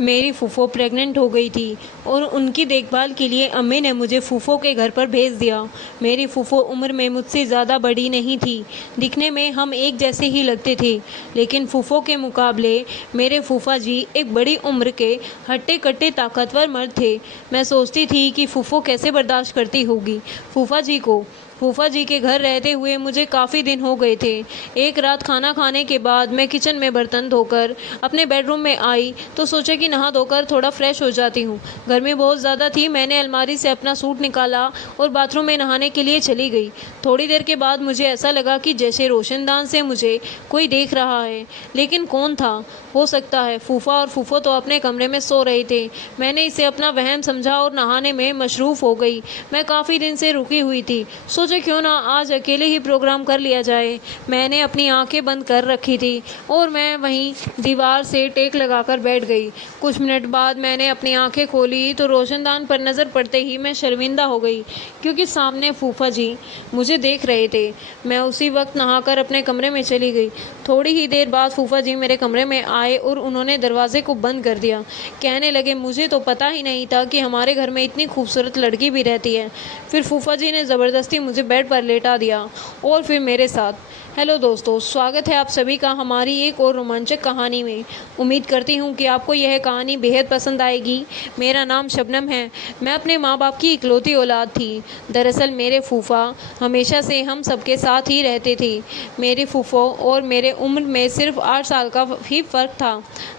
मेरी फूफो प्रेग्नेंट हो गई थी और उनकी देखभाल के लिए अम्मी ने मुझे फूफो के घर पर भेज दिया। मेरी फूफो उम्र में मुझसे ज़्यादा बड़ी नहीं थी, दिखने में हम एक जैसे ही लगते थे, लेकिन फूफो के मुकाबले मेरे फूफा जी एक बड़ी उम्र के हट्टे-कट्टे ताकतवर मर्द थे। मैं सोचती थी कि फूफो कैसे बर्दाश्त करती होगी फूफा जी को। फूफा जी के घर रहते हुए मुझे काफ़ी दिन हो गए थे। एक रात खाना खाने के बाद मैं किचन में बर्तन धोकर अपने बेडरूम में आई तो सोचा कि नहा धोकर थोड़ा फ्रेश हो जाती हूँ। गर्मी बहुत ज़्यादा थी। मैंने अलमारी से अपना सूट निकाला और बाथरूम में नहाने के लिए चली गई। थोड़ी देर के बाद मुझे ऐसा लगा कि जैसे रोशनदान से मुझे कोई देख रहा है, लेकिन कौन था? हो सकता है फूफा और फूफो तो अपने कमरे में सो रहे थे। मैंने इसे अपना वहम समझा और नहाने में मशरूफ़ हो गई। मैं काफ़ी दिन से रुकी हुई थी, सोचा क्यों ना आज अकेले ही प्रोग्राम कर लिया जाए। मैंने अपनी आंखें बंद कर रखी थी और मैं वहीं दीवार से टेक लगाकर बैठ गई। कुछ मिनट बाद मैंने अपनी आंखें खोली तो रोशनदान पर नज़र पड़ते ही मैं शर्मिंदा हो गई, क्योंकि सामने फूफा जी मुझे देख रहे थे। मैं उसी वक्त नहाकर अपने कमरे में चली गई। थोड़ी ही देर बाद फूफा जी मेरे कमरे में आए और उन्होंने दरवाजे को बंद कर दिया। कहने लगे, मुझे तो पता ही नहीं था कि हमारे घर में इतनी खूबसूरत लड़की भी रहती है। फिर फूफा जी ने ज़बरदस्ती मुझे बेड पर लेटा दिया और फिर मेरे साथ। हेलो दोस्तों, स्वागत है आप सभी का हमारी एक और रोमांचक कहानी में। उम्मीद करती हूँ कि आपको यह कहानी बेहद पसंद आएगी। मेरा नाम शबनम है। मैं अपने माँ बाप की इकलौती औलाद थी। दरअसल मेरे फूफा हमेशा से हम सबके साथ ही रहते थे। मेरी फूफो और मेरे उम्र में सिर्फ 8 साल का ही फ़र्क था।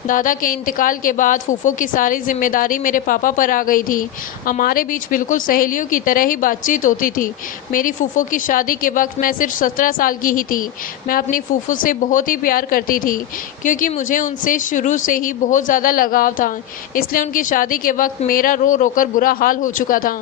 दादा के इंतकाल के बाद फूफो की सारी जिम्मेदारी मेरे पापा पर आ गई थी। हमारे बीच बिल्कुल सहेलियों की तरह ही बातचीत होती थी। मेरी फूफो की शादी के वक्त मैं सिर्फ 17 साल की ही थी। मैं अपनी फूफो से बहुत ही प्यार करती थी, क्योंकि मुझे उनसे शुरू से ही बहुत ज़्यादा लगाव था। इसलिए उनकी शादी के वक्त मेरा रो रो कर बुरा हाल हो चुका था।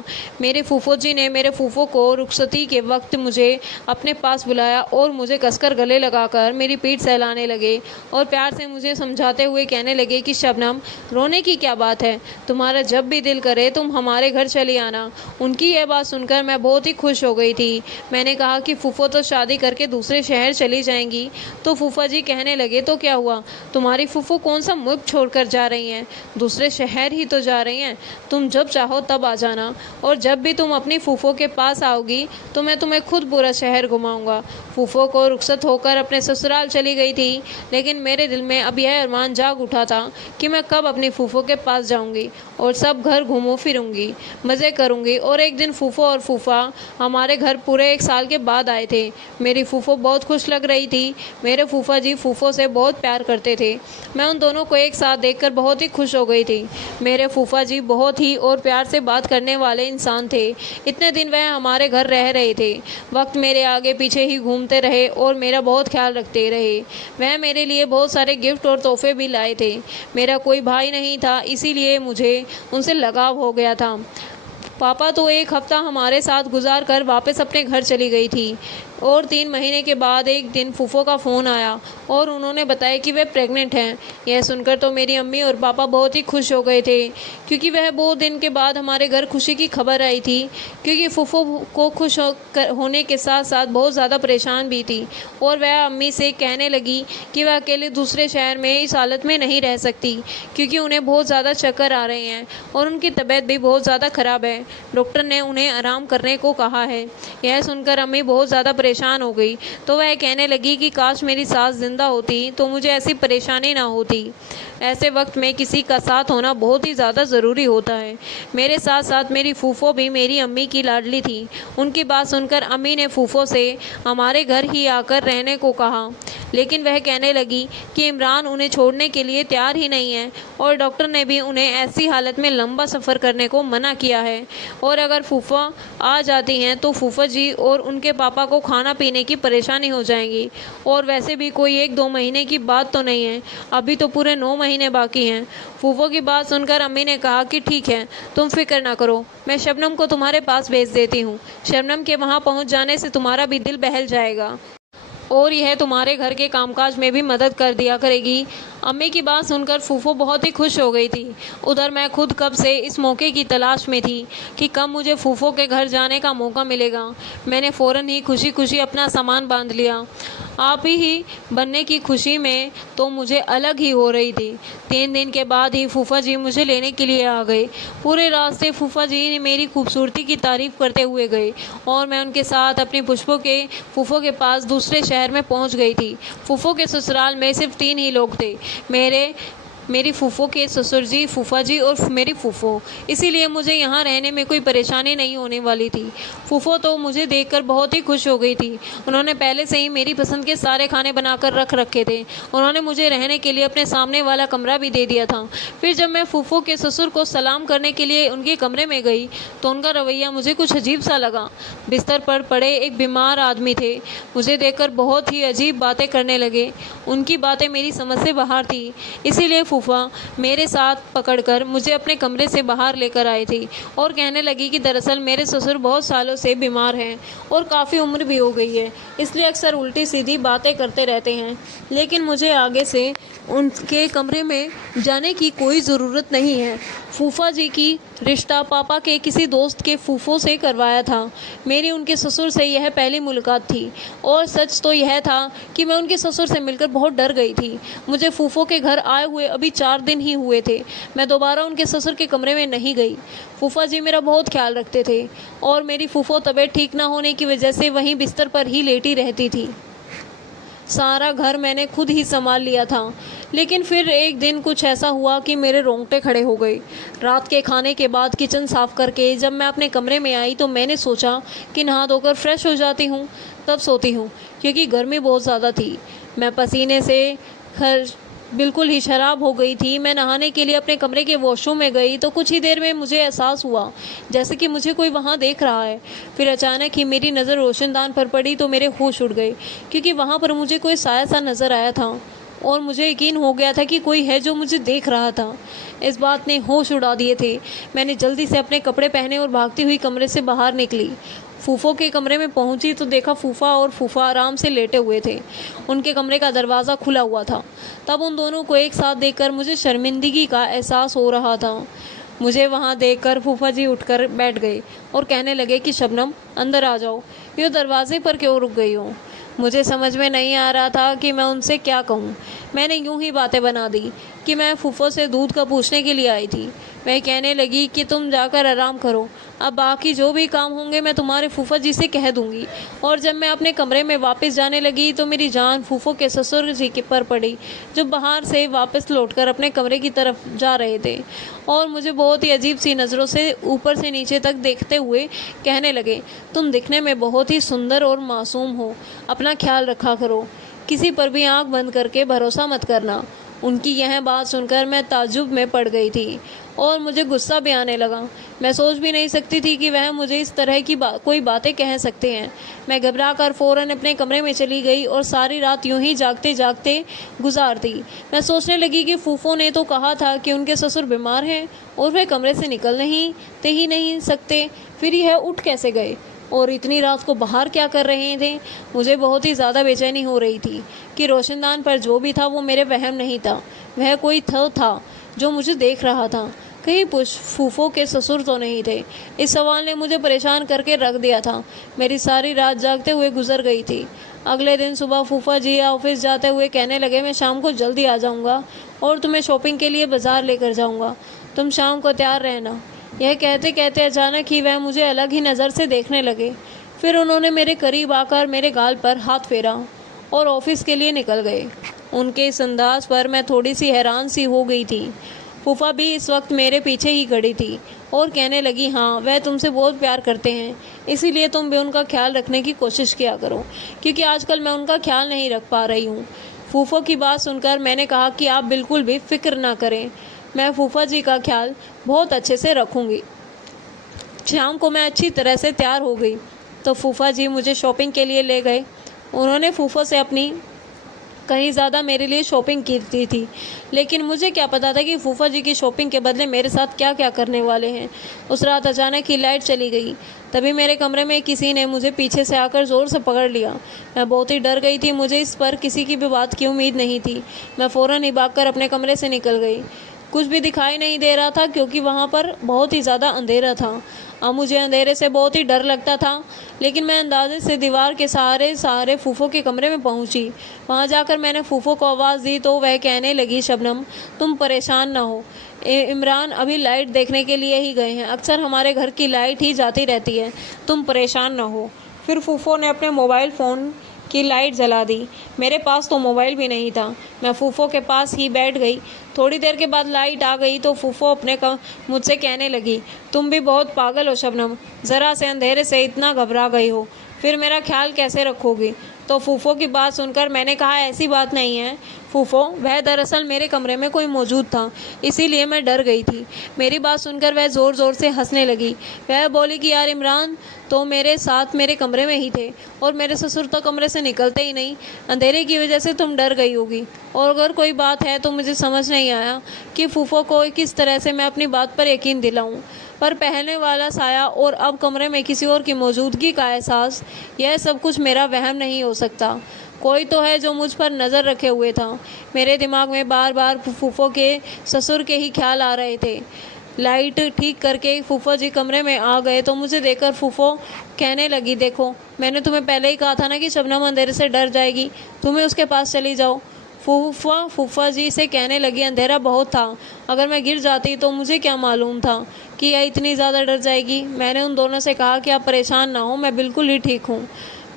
मेरे फूफो जी ने मेरे फूफो को रुखसती के वक्त मुझे अपने पास बुलाया और मुझे कसकर गले लगाकर मेरी पीठ सहलाने लगे और प्यार से मुझे समझाते हुए कहने लगे कि शबनम, रोने की क्या बात है, तुम्हारा जब भी दिल करे तुम हमारे घर चली आना। उनकी यह बात सुनकर मैं बहुत ही खुश हो गई थी। मैंने कहा कि फूफो तो शादी करके दूसरे शहर चली जाएंगी। तो फूफा जी कहने लगे, तो क्या हुआ, तुम्हारी फूफो कौन सा मुल्क छोड़कर जा रही हैं? दूसरे शहर ही तो जा रही हैं। तुम जब चाहो तब आ जाना, और जब भी तुम अपनी फूफो के पास आओगी तो मैं तुम्हें खुद पूरा शहर घुमाऊंगा। फूफो को रुखसत होकर अपने ससुराल चली गई थी, लेकिन मेरे दिल में अब यह अरमान जाग उठा था कि मैं कब अपनी फूफो के पास जाऊंगी और सब घर घूमूं फिरूंगी, मज़े करूंगी। और एक दिन फूफो और फूफा हमारे घर पूरे 1 साल के बाद आए थे। मेरी फूफो बहुत खुश लग रही थी। मेरे फूफा जी फूफो से बहुत प्यार करते थे। मैं उन दोनों को एक साथ देखकर बहुत ही खुश हो गई थी। मेरे फूफा जी बहुत ही और प्यार से बात करने वाले इंसान थे। इतने दिन वह हमारे घर रह रहे थे, वक्त मेरे आगे पीछे ही घूमते रहे और मेरा बहुत ख्याल रखते रहे। वह मेरे लिए बहुत सारे गिफ्ट और तोहफे भी लाए थे। मेरा कोई भाई नहीं था, इसीलिए मुझे उनसे लगाव हो गया था। पापा तो 1 हफ्ता हमारे साथ गुजार कर वापस अपने घर चली गई थी, और 3 महीने के बाद एक दिन फूफो का फ़ोन आया और उन्होंने बताया कि वे प्रेग्नेंट हैं। यह सुनकर तो मेरी अम्मी और पापा बहुत ही खुश हो गए थे, क्योंकि वह बहुत दिन के बाद हमारे घर खुशी की खबर आई थी। क्योंकि फूफो को खुश होने के साथ साथ बहुत ज़्यादा परेशान भी थी, और वह अम्मी से कहने लगी कि वह अकेले दूसरे शहर में इस हालत में नहीं रह सकती, क्योंकि उन्हें बहुत ज़्यादा चक्कर आ रहे हैं और उनकी तबीयत भी बहुत ज़्यादा ख़राब है। डॉक्टर ने उन्हें आराम करने को कहा है। यह सुनकर अम्मी बहुत ज़्यादा परेशान हो गई, तो वह कहने लगी कि काश मेरी सास जिंदा होती तो मुझे ऐसी परेशानी ना होती। ऐसे वक्त में किसी का साथ होना बहुत ही ज़्यादा ज़रूरी होता है। मेरे साथ साथ मेरी फूफो भी मेरी अम्मी की लाडली थी। उनकी बात सुनकर अम्मी ने फूफो से हमारे घर ही आकर रहने को कहा, लेकिन वह कहने लगी कि इमरान उन्हें छोड़ने के लिए तैयार ही नहीं है, और डॉक्टर ने भी उन्हें ऐसी हालत में लंबा सफ़र करने को मना किया है। और अगर फूफा आ जाती हैं तो फूफा जी और उनके पापा को खाना पीने की परेशानी हो जाएगी। और वैसे भी कोई 1-2 महीने की बात तो नहीं है, अभी तो पूरे 9 महीने बाकी हैं। फूफो की बात सुनकर अम्मी ने कहा कि ठीक है, तुम फिक्र ना करो, मैं शबनम को तुम्हारे पास भेज देती हूँ। शबनम के वहाँ पहुँच जाने से तुम्हारा भी दिल बहल जाएगा और यह तुम्हारे घर के कामकाज में भी मदद कर दिया करेगी। अम्मी की बात सुनकर फूफो बहुत ही खुश हो गई थी। उधर मैं खुद कब से इस मौके की तलाश में थी कि कब मुझे फूफो के घर जाने का मौका मिलेगा। मैंने फ़ौरन ही खुशी खुशी अपना सामान बांध लिया। आप ही बनने की खुशी में तो मुझे अलग ही हो रही थी। 3 दिन के बाद ही फूफा जी मुझे लेने के लिए आ गए। पूरे रास्ते फूफा जी ने मेरी खूबसूरती की तारीफ़ करते हुए गए और मैं उनके साथ अपने फूफो के पास दूसरे शहर में पहुंच गई थी। फूफो के ससुराल में सिर्फ 3 ही लोग थे, मेरी फूफो के ससुर जी, फूफा जी और मेरी फूफो। इसीलिए मुझे यहाँ रहने में कोई परेशानी नहीं होने वाली थी। फूफो तो मुझे देखकर बहुत ही खुश हो गई थी। उन्होंने पहले से ही मेरी पसंद के सारे खाने बनाकर रख रखे थे। उन्होंने मुझे रहने के लिए अपने सामने वाला कमरा भी दे दिया था। फिर जब मैं फूफो के ससुर को सलाम करने के लिए उनके कमरे में गई तो उनका रवैया मुझे कुछ अजीब सा लगा। बिस्तर पर पड़े एक बीमार आदमी थे। मुझे देखकर बहुत ही अजीब बातें करने लगे। उनकी बातें मेरी समझ से बाहर थी। इसीलिए फूफा मेरे साथ पकड़कर मुझे अपने कमरे से बाहर लेकर आई थी और कहने लगी कि दरअसल मेरे ससुर बहुत सालों से बीमार हैं और काफ़ी उम्र भी हो गई है, इसलिए अक्सर उल्टी सीधी बातें करते रहते हैं। लेकिन मुझे आगे से उनके कमरे में जाने की कोई ज़रूरत नहीं है। फूफा जी की रिश्ता पापा के किसी दोस्त के फूफो से करवाया था। मेरी उनके ससुर से यह पहली मुलाकात थी और सच तो यह था कि मैं उनके ससुर से मिलकर बहुत डर गई थी। मुझे फूफो के घर आए हुए अभी 4 दिन ही हुए थे। मैं दोबारा उनके ससुर के कमरे में नहीं गई। फूफा जी मेरा बहुत ख्याल रखते थे और मेरी फूफो तबीयत ठीक ना होने की वजह से वहीं बिस्तर पर ही लेटी रहती थी। सारा घर मैंने खुद ही संभाल लिया था। लेकिन फिर एक दिन कुछ ऐसा हुआ कि मेरे रोंगटे खड़े हो गए। रात के खाने के बाद किचन साफ़ करके जब मैं अपने कमरे में आई तो मैंने सोचा कि नहा धोकर फ्रेश हो जाती हूँ, तब सोती हूँ, क्योंकि गर्मी बहुत ज़्यादा थी। मैं पसीने से बिल्कुल ही शराब हो गई थी। मैं नहाने के लिए अपने कमरे के वॉशरूम में गई तो कुछ ही देर में मुझे एहसास हुआ जैसे कि मुझे कोई वहाँ देख रहा है। फिर अचानक ही मेरी नज़र रोशनदान पर पड़ी तो मेरे होश उड़ गए, क्योंकि वहाँ पर मुझे कोई साया सा नज़र आया था और मुझे यकीन हो गया था कि कोई है जो मुझे देख रहा था। इस बात ने होश उड़ा दिए थे। मैंने जल्दी से अपने कपड़े पहने और भागती हुई कमरे से बाहर निकली। फूफो के कमरे में पहुंची तो देखा फूफा और फूफा आराम से लेटे हुए थे। उनके कमरे का दरवाज़ा खुला हुआ था। तब उन दोनों को एक साथ देखकर मुझे शर्मिंदगी का एहसास हो रहा था। मुझे वहां देखकर फूफा जी उठकर बैठ गए और कहने लगे कि शबनम, अंदर आ जाओ, ये दरवाजे पर क्यों रुक गई हो? मुझे समझ में नहीं आ रहा था कि मैं उनसे क्या कहूँ। मैंने यूं ही बातें बना दी कि मैं फूफो से दूध का पूछने के लिए आई थी। वह कहने लगी कि तुम जाकर आराम करो, अब बाकी जो भी काम होंगे मैं तुम्हारे फूफा जी से कह दूंगी। और जब मैं अपने कमरे में वापस जाने लगी तो मेरी जान फूफो के ससुर जी के पर पड़ी, जो बाहर से वापस लौटकर अपने कमरे की तरफ जा रहे थे और मुझे बहुत ही अजीब सी नज़रों से ऊपर से नीचे तक देखते हुए कहने लगे, तुम दिखने में बहुत ही सुंदर और मासूम हो, अपना ख्याल रखा करो, किसी पर भी आंख बंद करके भरोसा मत करना। उनकी यह बात सुनकर मैं ताज्जुब में पड़ गई थी और मुझे गुस्सा भी आने लगा। मैं सोच भी नहीं सकती थी कि वह मुझे इस तरह की कोई बातें कह सकते हैं। मैं घबराकर फ़ौरन अपने कमरे में चली गई और सारी रात यूं ही जागते जागते गुजार दी। मैं सोचने लगी कि फूफो ने तो कहा था कि उनके ससुर बीमार हैं और वे कमरे से निकल नहीं सकते, फिर यह उठ कैसे गए और इतनी रात को बाहर क्या कर रहे थे? मुझे बहुत ही ज़्यादा बेचैनी हो रही थी कि रोशनदान पर जो भी था वो मेरे वहम नहीं था, वह कोई था जो मुझे देख रहा था। कहीं फूफो के ससुर तो नहीं थे? इस सवाल ने मुझे परेशान करके रख दिया था। मेरी सारी रात जागते हुए गुजर गई थी। अगले दिन सुबह फूफा जी ऑफिस जाते हुए कहने लगे, मैं शाम को जल्दी आ जाऊँगा और तुम्हें शॉपिंग के लिए बाज़ार लेकर जाऊँगा, तुम शाम को तैयार रहना। यह कहते कहते अचानक ही वह मुझे अलग ही नज़र से देखने लगे। फिर उन्होंने मेरे करीब आकर मेरे गाल पर हाथ फेरा और ऑफिस के लिए निकल गए। उनके इस अंदाज पर मैं थोड़ी सी हैरान सी हो गई थी। फूफा भी इस वक्त मेरे पीछे ही खड़ी थी और कहने लगी, हाँ, वह तुमसे बहुत प्यार करते हैं, इसीलिए तुम भी उनका ख्याल रखने की कोशिश किया करो, क्योंकि आजकल मैं उनका ख्याल नहीं रख पा रही हूँ। फूफो की बात सुनकर मैंने कहा कि आप बिल्कुल भी फिक्र ना करें, मैं फूफा जी का ख्याल बहुत अच्छे से रखूँगी। शाम को मैं अच्छी तरह से तैयार हो गई तो फूफा जी मुझे शॉपिंग के लिए ले गए। उन्होंने फूफो से अपनी कहीं ज़्यादा मेरे लिए शॉपिंग की थी, लेकिन मुझे क्या पता था कि फूफा जी की शॉपिंग के बदले मेरे साथ क्या क्या करने वाले हैं। उस रात अचानक ही लाइट चली गई। तभी मेरे कमरे में किसी ने मुझे पीछे से आकर ज़ोर से पकड़ लिया। मैं बहुत ही डर गई थी। मुझे इस पर किसी की भी बात की उम्मीद नहीं थी। मैं फ़ौरन ही भागकर अपने कमरे से निकल गई। कुछ भी दिखाई नहीं दे रहा था क्योंकि वहाँ पर बहुत ही ज़्यादा अंधेरा था। अब मुझे अंधेरे से बहुत ही डर लगता था, लेकिन मैं अंदाजे से दीवार के सहारे फूफो के कमरे में पहुंची। वहां जाकर मैंने फूफो को आवाज़ दी तो वह कहने लगी, शबनम तुम परेशान ना हो, इमरान अभी लाइट देखने के लिए ही गए हैं, अक्सर हमारे घर की लाइट ही जाती रहती है, तुम परेशान ना हो। फिर फूफो ने अपने मोबाइल फ़ोन की लाइट जला दी। मेरे पास तो मोबाइल भी नहीं था। मैं फूफो के पास ही बैठ गई। थोड़ी देर के बाद लाइट आ गई तो फूफो मुझसे कहने लगी, तुम भी बहुत पागल हो शबनम, ज़रा से अंधेरे से इतना घबरा गई हो, फिर मेरा ख्याल कैसे रखोगी। तो फूफो की बात सुनकर मैंने कहा, ऐसी बात नहीं है फूफो, वह दरअसल मेरे कमरे में कोई मौजूद था, इसीलिए मैं डर गई थी। मेरी बात सुनकर वह ज़ोर ज़ोर से हंसने लगी। वह बोली कि यार इमरान तो मेरे साथ मेरे कमरे में ही थे और मेरे ससुर तो कमरे से निकलते ही नहीं, अंधेरे की वजह से तुम डर गई होगी। और अगर कोई बात है तो मुझे समझ नहीं आया कि फूफो को किस तरह से मैं अपनी बात पर यकीन दिलाऊं, पर पहनने वाला साया और अब कमरे में किसी और की मौजूदगी का एहसास, यह सब कुछ मेरा वहम नहीं हो सकता। कोई तो है जो मुझ पर नज़र रखे हुए था। मेरे दिमाग में बार बार फूफो के ससुर के ही ख्याल आ रहे थे। लाइट ठीक करके फूफो जी कमरे में आ गए तो मुझे देखकर फूफो कहने लगी, देखो मैंने तुम्हें पहले ही कहा था ना कि शबनम अंधेरे से डर जाएगी, तुम्हें उसके पास चली जाओ। फूफा जी से कहने लगी, अंधेरा बहुत था, अगर मैं गिर जाती तो मुझे क्या मालूम था कि यह इतनी ज़्यादा डर जाएगी। मैंने उन दोनों से कहा कि आप परेशान ना हो, मैं बिल्कुल ही ठीक हूँ।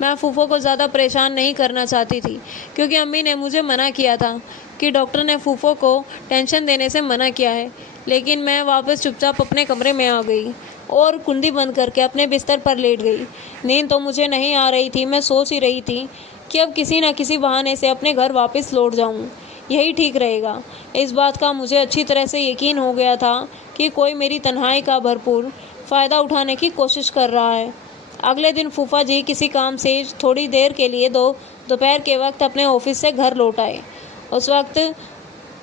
मैं फूफो को ज़्यादा परेशान नहीं करना चाहती थी, क्योंकि अम्मी ने मुझे मना किया था कि डॉक्टर ने फूफो को टेंशन देने से मना किया है। लेकिन मैं वापस चुपचाप अपने कमरे में आ गई और कुंडी बंद करके अपने बिस्तर पर लेट गई। नींद तो मुझे नहीं आ रही थी। मैं सोच ही रही थी कि अब किसी न किसी बहाने से अपने घर वापस लौट जाऊं, यही ठीक रहेगा। इस बात का मुझे अच्छी तरह से यकीन हो गया था कि कोई मेरी तन्हाई का भरपूर फ़ायदा उठाने की कोशिश कर रहा है। अगले दिन फूफा जी किसी काम से थोड़ी देर के लिए दोपहर के वक्त अपने ऑफिस से घर लौट आए। उस वक्त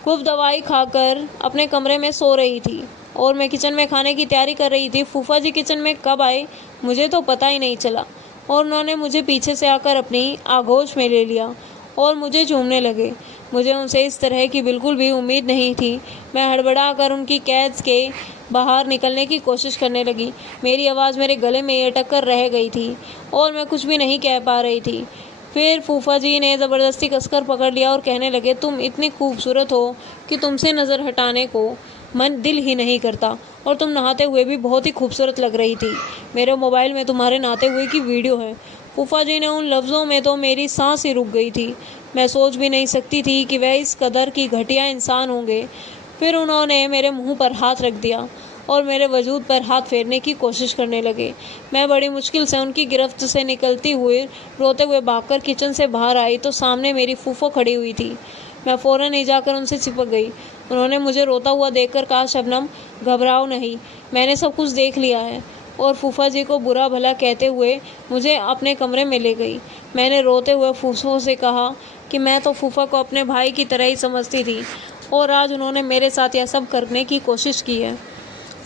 खूब दवाई खाकर अपने कमरे में सो रही थी और मैं किचन में खाने की तैयारी कर रही थी। फूफा जी किचन में कब आए मुझे तो पता ही नहीं चला और उन्होंने मुझे पीछे से आकर अपनी आगोश में ले लिया और मुझे चूमने लगे। मुझे उनसे इस तरह की बिल्कुल भी उम्मीद नहीं थी। मैं हड़बड़ा कर उनकी कैद के बाहर निकलने की कोशिश करने लगी। मेरी आवाज़ मेरे गले में अटक कर रह गई थी और मैं कुछ भी नहीं कह पा रही थी। फिर फूफा जी ने ज़बरदस्ती कसकर पकड़ लिया और कहने लगे, तुम इतनी खूबसूरत हो कि तुमसे नज़र हटाने को दिल ही नहीं करता, और तुम नहाते हुए भी बहुत ही खूबसूरत लग रही थी। मेरे मोबाइल में तुम्हारे नहाते हुए की वीडियो है। फूफा जी ने उन लफ्ज़ों में तो मेरी सांस ही रुक गई थी। मैं सोच भी नहीं सकती थी कि वह इस कदर की घटिया इंसान होंगे। फिर उन्होंने मेरे मुंह पर हाथ रख दिया और मेरे वजूद पर हाथ फेरने की कोशिश करने लगे। मैं बड़ी मुश्किल से उनकी गिरफ्त से निकलती हुए रोते हुए भागकर किचन से बाहर आई तो सामने मेरी फूफो खड़ी हुई थी। मैं फ़ौरन ही जाकर उनसे चिपक गई। उन्होंने मुझे रोता हुआ देखकर कहा, शबनम घबराओ नहीं, मैंने सब कुछ देख लिया है। और फूफा जी को बुरा भला कहते हुए मुझे अपने कमरे में ले गई। मैंने रोते हुए फूफो से कहा कि मैं तो फूफा को अपने भाई की तरह ही समझती थी और आज उन्होंने मेरे साथ यह सब करने की कोशिश की है।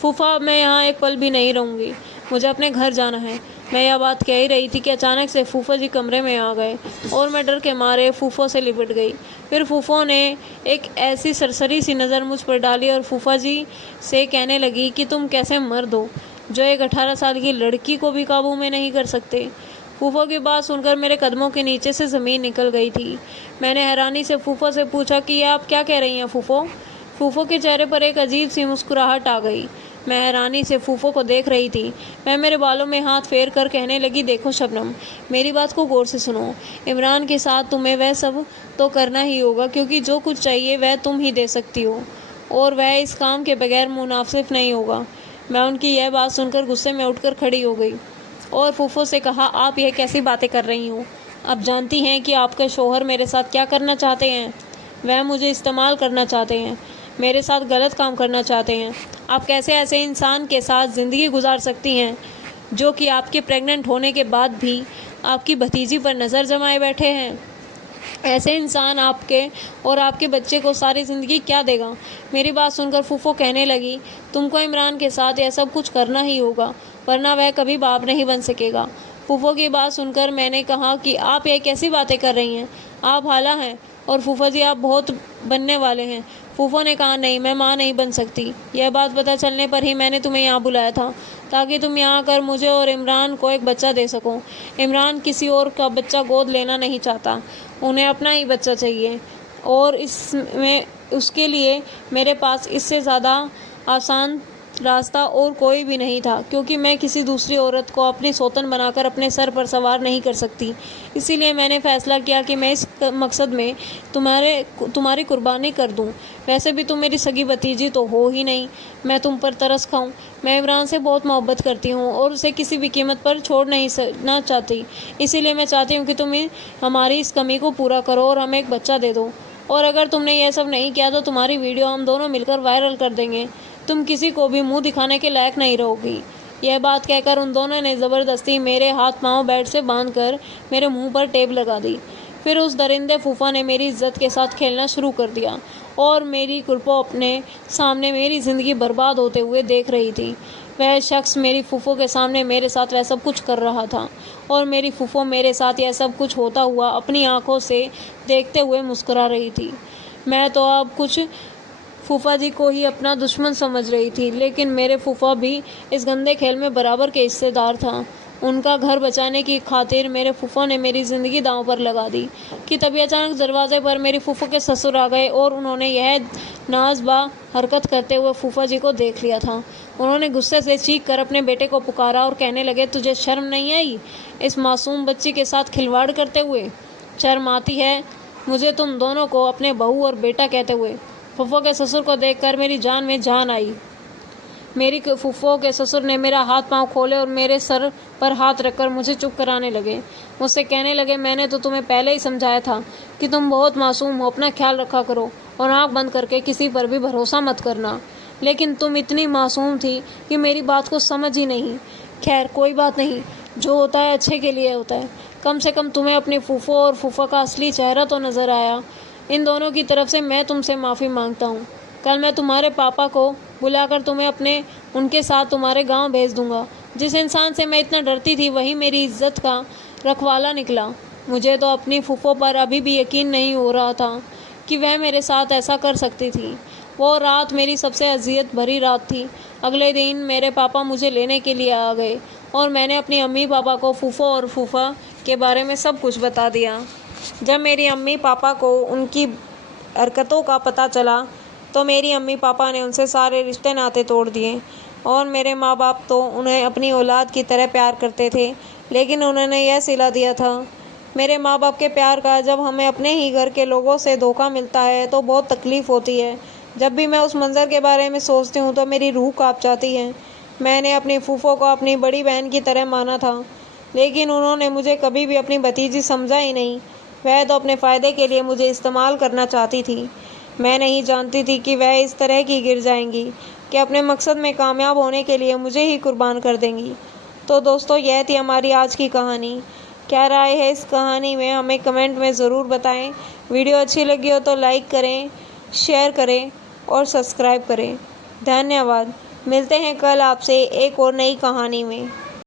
फूफा, मैं यहाँ एक पल भी नहीं रहूँगी, मुझे अपने घर जाना है। मैं यह बात कह ही रही थी कि अचानक से फूफा जी कमरे में आ गए और मैं डर के मारे फूफो से लिपट गई। फिर फूफो ने एक ऐसी सरसरी सी नज़र मुझ पर डाली और फूफा जी से कहने लगी कि तुम कैसे मर्द हो जो एक 18 साल की लड़की को भी काबू में नहीं कर सकते। फूफो की बात सुनकर मेरे कदमों के नीचे से ज़मीन निकल गई थी। मैंने हैरानी से फूफो से पूछा कि आप क्या कह रही हैं फूफो। फूफो के चेहरे पर एक अजीब सी मुस्कुराहट आ गई। मैं हैरानी से फूफो को देख रही थी। मैं मेरे बालों में हाथ फेर कर कहने लगी, देखो शबनम, मेरी बात को गौर से सुनो। इमरान के साथ तुम्हें वह सब तो करना ही होगा, क्योंकि जो कुछ चाहिए वह तुम ही दे सकती हो और वह इस काम के बगैर मुनासिब नहीं होगा। मैं उनकी यह बात सुनकर गुस्से में उठकर खड़ी हो गई और फूफो से कहा, आप यह कैसी बातें कर रही हो? आप जानती हैं कि आपके शौहर मेरे साथ क्या करना चाहते हैं? वह मुझे इस्तेमाल करना चाहते हैं, मेरे साथ गलत काम करना चाहते हैं। आप कैसे ऐसे इंसान के साथ ज़िंदगी गुजार सकती हैं जो कि आपके प्रेग्नेंट होने के बाद भी आपकी भतीजी पर नज़र जमाए बैठे हैं? ऐसे इंसान आपके और आपके बच्चे को सारी ज़िंदगी क्या देगा? मेरी बात सुनकर फूफो कहने लगी, तुमको इमरान के साथ यह सब कुछ करना ही होगा, वरना वह कभी बाप नहीं बन सकेगा। फूफो की बात सुनकर मैंने कहा कि आप ये कैसी बातें कर रही हैं? आप हाला हैं और फूफा जी आप बहुत बनने वाले हैं। फूफो ने कहा, नहीं, मैं माँ नहीं बन सकती। यह बात पता चलने पर ही मैंने तुम्हें यहाँ बुलाया था, ताकि तुम यहाँ आकर मुझे और इमरान को एक बच्चा दे सको। इमरान किसी और का बच्चा गोद लेना नहीं चाहता, उन्हें अपना ही बच्चा चाहिए, और इसमें उसके लिए मेरे पास इससे ज़्यादा आसान रास्ता और कोई भी नहीं था, क्योंकि मैं किसी दूसरी औरत को अपनी सौतन बनाकर अपने सर पर सवार नहीं कर सकती। इसीलिए मैंने फ़ैसला किया कि मैं इस मकसद में तुम्हारी कुर्बानी कर दूं। वैसे भी तुम मेरी सगी भतीजी तो हो ही नहीं, मैं तुम पर तरस खाऊं। मैं इमरान से बहुत मोहब्बत करती हूं और उसे किसी भी कीमत पर छोड़ ना चाहती। इसीलिए मैं चाहती हूँ कि तुम हमारी इस कमी को पूरा करो और हमें एक बच्चा दे दो। और अगर तुमने यह सब नहीं किया तो तुम्हारी वीडियो हम दोनों मिलकर वायरल कर देंगे। तुम किसी को भी मुंह दिखाने के लायक नहीं रहोगी। यह बात कहकर उन दोनों ने ज़बरदस्ती मेरे हाथ पांव बेड से बांधकर मेरे मुंह पर टेप लगा दी। फिर उस दरिंदे फूफा ने मेरी इज्जत के साथ खेलना शुरू कर दिया और मेरी कुल्पो अपने सामने मेरी ज़िंदगी बर्बाद होते हुए देख रही थी। वह शख्स मेरी फूफो के सामने मेरे साथ वह सब कुछ कर रहा था और मेरी फूफो मेरे साथ यह सब कुछ होता हुआ अपनी आंखों से देखते हुए मुस्कुरा रही थी। मैं तो अब कुछ फूफा जी को ही अपना दुश्मन समझ रही थी, लेकिन मेरे फूफा भी इस गंदे खेल में बराबर के हिस्सेदार था। उनका घर बचाने की खातिर मेरे फूफा ने मेरी ज़िंदगी दांव पर लगा दी कि तभी अचानक दरवाजे पर मेरी फूफो के ससुर आ गए और उन्होंने यह नाज़बा हरकत करते हुए फूफा जी को देख लिया था। उन्होंने गुस्से से चीख कर अपने बेटे को पुकारा और कहने लगे, तुझे शर्म नहीं आई इस मासूम बच्ची के साथ खिलवाड़ करते हुए? शर्म आती है मुझे तुम दोनों को अपने बहू और बेटा कहते हुए? फूफो के ससुर को देखकर मेरी जान में जान आई। मेरी फूफो के ससुर ने मेरा हाथ पांव खोले और मेरे सर पर हाथ रखकर मुझे चुप कराने लगे। मुझसे कहने लगे, मैंने तो तुम्हें पहले ही समझाया था कि तुम बहुत मासूम हो, अपना ख्याल रखा करो और आंख बंद करके किसी पर भी भरोसा मत करना। लेकिन तुम इतनी मासूम थी कि मेरी बात को समझ ही नहीं। खैर कोई बात नहीं, जो होता है अच्छे के लिए होता है। कम से कम तुम्हें अपनी फूफो और फूफा का असली चेहरा तो नज़र आया। इन दोनों की तरफ से मैं तुमसे माफ़ी मांगता हूँ। कल मैं तुम्हारे पापा को बुलाकर तुम्हें उनके साथ तुम्हारे गांव भेज दूंगा। जिस इंसान से मैं इतना डरती थी वही मेरी इज्जत का रखवाला निकला। मुझे तो अपनी फूफो पर अभी भी यकीन नहीं हो रहा था कि वह मेरे साथ ऐसा कर सकती थी। वो रात मेरी सबसे अजियत भरी रात थी। अगले दिन मेरे पापा मुझे लेने के लिए आ गए और मैंने अपनी अम्मी पापा को फूफो और फूफा के बारे में सब कुछ बता दिया। जब मेरी अम्मी पापा को उनकी हरकतों का पता चला तो मेरी अम्मी पापा ने उनसे सारे रिश्ते नाते तोड़ दिए। और मेरे माँ बाप तो उन्हें अपनी औलाद की तरह प्यार करते थे, लेकिन उन्होंने यह सिला दिया था। मेरे माँ बाप के प्यार का जब हमें अपने ही घर के लोगों से धोखा मिलता है तो बहुत तकलीफ़ होती है। जब भी मैं उस मंज़र के बारे में सोचती हूँ तो मेरी रूह काँप जाती है। मैंने अपनी फूफो को अपनी बड़ी बहन की तरह माना था, लेकिन उन्होंने मुझे कभी भी अपनी भतीजी समझा ही नहीं। वह तो अपने फ़ायदे के लिए मुझे इस्तेमाल करना चाहती थी। मैं नहीं जानती थी कि वह इस तरह की गिर जाएंगी कि अपने मकसद में कामयाब होने के लिए मुझे ही कुर्बान कर देंगी। तो दोस्तों, यह थी हमारी आज की कहानी। क्या राय है इस कहानी में हमें कमेंट में ज़रूर बताएं। वीडियो अच्छी लगी हो तो लाइक करें, शेयर करें और सब्सक्राइब करें। धन्यवाद। मिलते हैं कल आपसे एक और नई कहानी में।